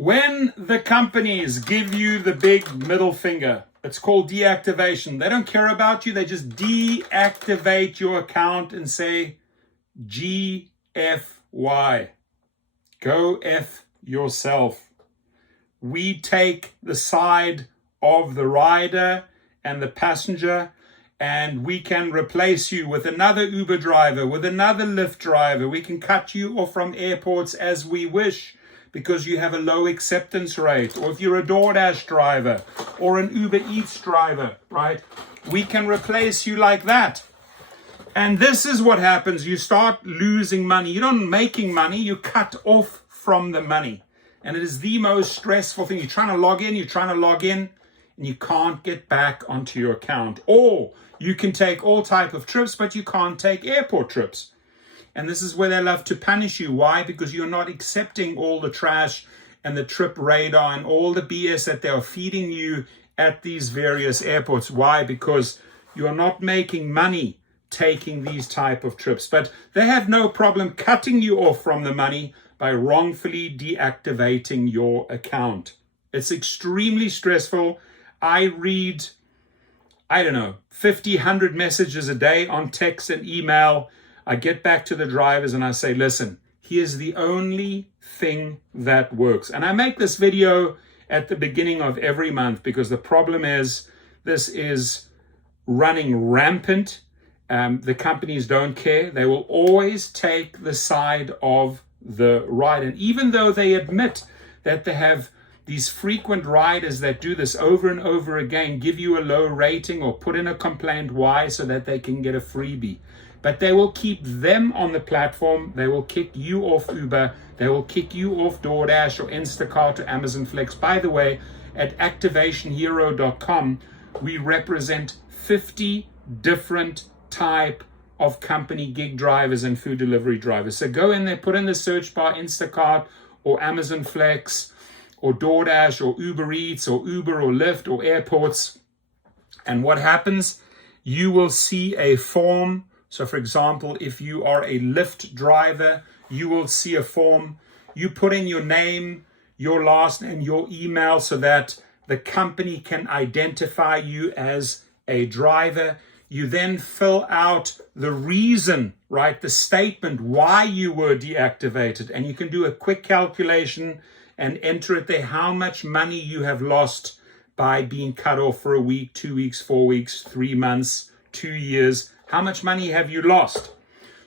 When the companies give you the big middle finger, it's called deactivation. They don't care about you. They just deactivate your account and say, GFY. Go F yourself. We take the side of the rider and the passenger, and we can replace you with another Uber driver, with another Lyft driver. We can cut you off from airports as we wish, because you have a low acceptance rate, or if you're a Doordash driver or an Uber Eats driver, right? We can replace you like that. And this is what happens. You start losing money. You're not making money. You cut off from the money. And it is the most stressful thing. You're trying to log in, and you can't get back onto your account. Or you can take all type of trips, but you can't take airport trips. And this is where they love to punish you. Why? Because you're not accepting all the trash and the trip radar and all the BS that they are feeding you at these various airports. Why? Because you're not making money taking these type of trips. But they have no problem cutting you off from the money by wrongfully deactivating your account. It's extremely stressful. I read, 50, 100 messages a day on text and email. I get back to the drivers and I say, listen, here's the only thing that works. And I make this video at the beginning of every month because the problem is this is running rampant. The companies don't care. They will always take the side of the ride. And even though they admit that they have these frequent riders that do this over and over again, give you a low rating or put in a complaint, why? So that they can get a freebie. But they will keep them on the platform. They will kick you off Uber. They will kick you off Doordash or Instacart or Amazon Flex. By the way, at activationhero.com, we represent 50 different type of company gig drivers and food delivery drivers. So go in there, put in the search bar Instacart or Amazon Flex or Doordash or Uber Eats or Uber or Lyft or airports. And what happens? You will see a form. So for example, if you are a Lyft driver, you will see a form. You put in your name, your last name, your email so that the company can identify you as a driver. You then fill out the reason, right? The statement why you were deactivated. And you can do a quick calculation and enter it there, how much money you have lost by being cut off for a week, 2 weeks, 4 weeks, 3 months, 2 years. How much money have you lost?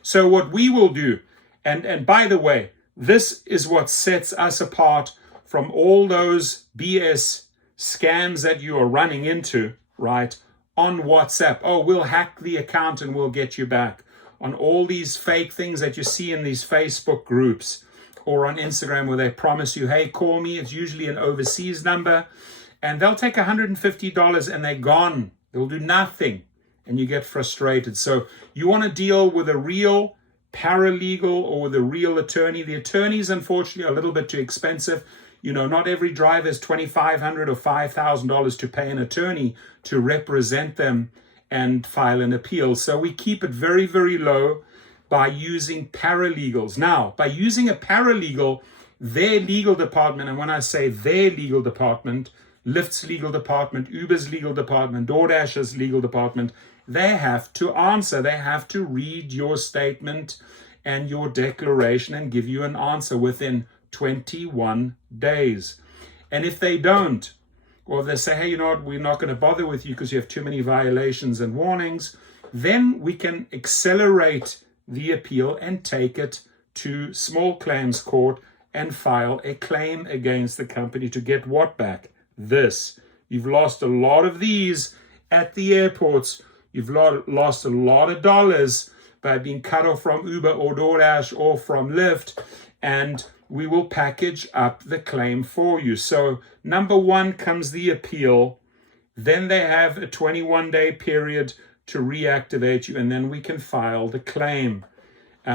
So what we will do, and by the way, this is what sets us apart from all those BS scams that you are running into, right? On WhatsApp. Oh, we'll hack the account and we'll get you back. On all these fake things that you see in these Facebook groups or on Instagram where they promise you, hey, call me. It's usually an overseas number. And they'll take $150 and they're gone. They'll do nothing. And you get frustrated. So you want to deal with a real paralegal or with a real attorney. The attorneys, unfortunately, are a little bit too expensive. You know, not every driver is $2,500 or $5,000 to pay an attorney to represent them and file an appeal. So we keep it very, very low by using paralegals. Now, by using a paralegal, their legal department, and when I say their legal department, Lyft's legal department, Uber's legal department, DoorDash's legal department, they have to answer. They have to read your statement and your declaration and give you an answer within 21 days. And if they don't, or they say, hey, you know what, we're not going to bother with you because you have too many violations and warnings, then we can accelerate the appeal and take it to small claims court and file a claim against the company to get what back? This. You've lost a lot of these at the airports. You've lost a lot of dollars by being cut off from Uber or DoorDash or from Lyft, and we will package up the claim for you. So number one comes the appeal. Then they have a 21-day period to reactivate you, and then we can file the claim.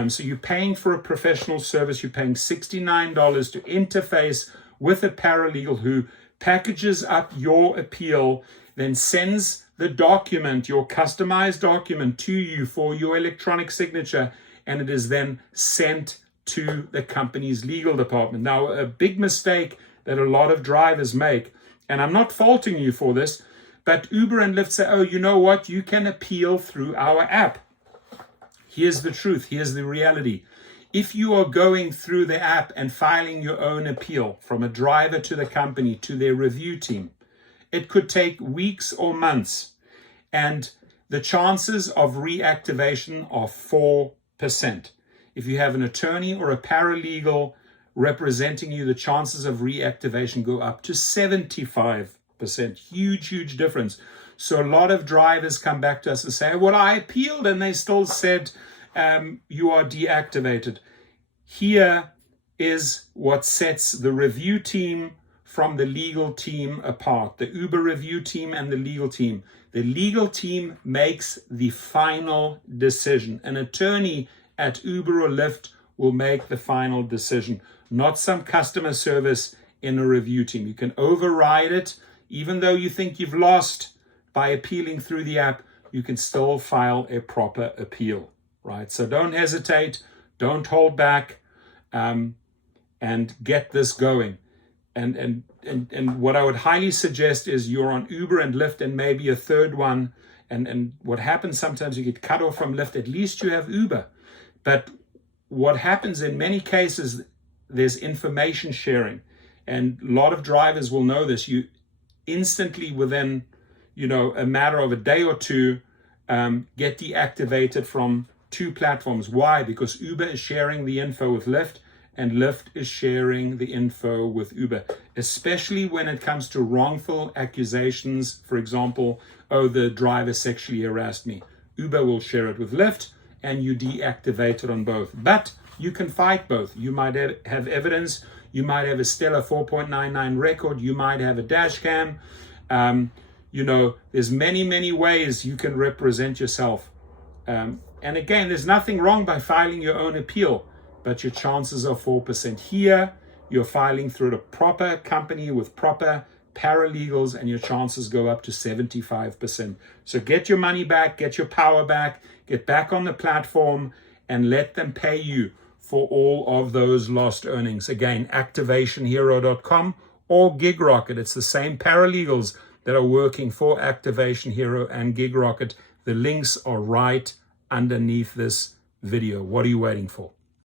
So you're paying for a professional service. You're paying $69 to interface with a paralegal who packages up your appeal, then sends the document, your customized document, to you for your electronic signature, and it is then sent to the company's legal department. Now, a big mistake that a lot of drivers make. And I'm not faulting you for this, but Uber and Lyft say, oh, you know what? You can appeal through our app. Here's the truth. Here's the reality. If you are going through the app and filing your own appeal from a driver to the company to their review team, it could take weeks or months. And the chances of reactivation are 4%. If you have an attorney or a paralegal representing you, the chances of reactivation go up to 75%. Huge, huge difference. So a lot of drivers come back to us and say, well, I appealed and they still said you are deactivated. Here is what sets the review team from the legal team apart. The Uber review team and the legal team. The legal team makes the final decision. An attorney at Uber or Lyft will make the final decision, not some customer service in a review team. You can override it. Even though you think you've lost by appealing through the app, you can still file a proper appeal, right? So don't hesitate, don't hold back, and get this going. And what I would highly suggest is you're on Uber and Lyft and maybe a third one. And what happens sometimes, you get cut off from Lyft, at least you have Uber. But what happens in many cases, there's information sharing. And a lot of drivers will know this. You instantly, within a matter of a day or two, get deactivated from two platforms. Why? Because Uber is sharing the info with Lyft, and Lyft is sharing the info with Uber, especially when it comes to wrongful accusations. For example, oh, the driver sexually harassed me. Uber will share it with Lyft, and you deactivate it on both. But you can fight both. You might have evidence. You might have a stellar 4.99 record. You might have a dash cam. There's many, many ways you can represent yourself. And again, there's nothing wrong by filing your own appeal, but your chances are 4%. Here, you're filing through a proper company with proper paralegals, and your chances go up to 75%. So get your money back, get your power back, get back on the platform, and let them pay you for all of those lost earnings. Again, activationhero.com or GigRocket. It's the same paralegals that are working for Activation Hero and GigRocket. The links are right underneath this video. What are you waiting for?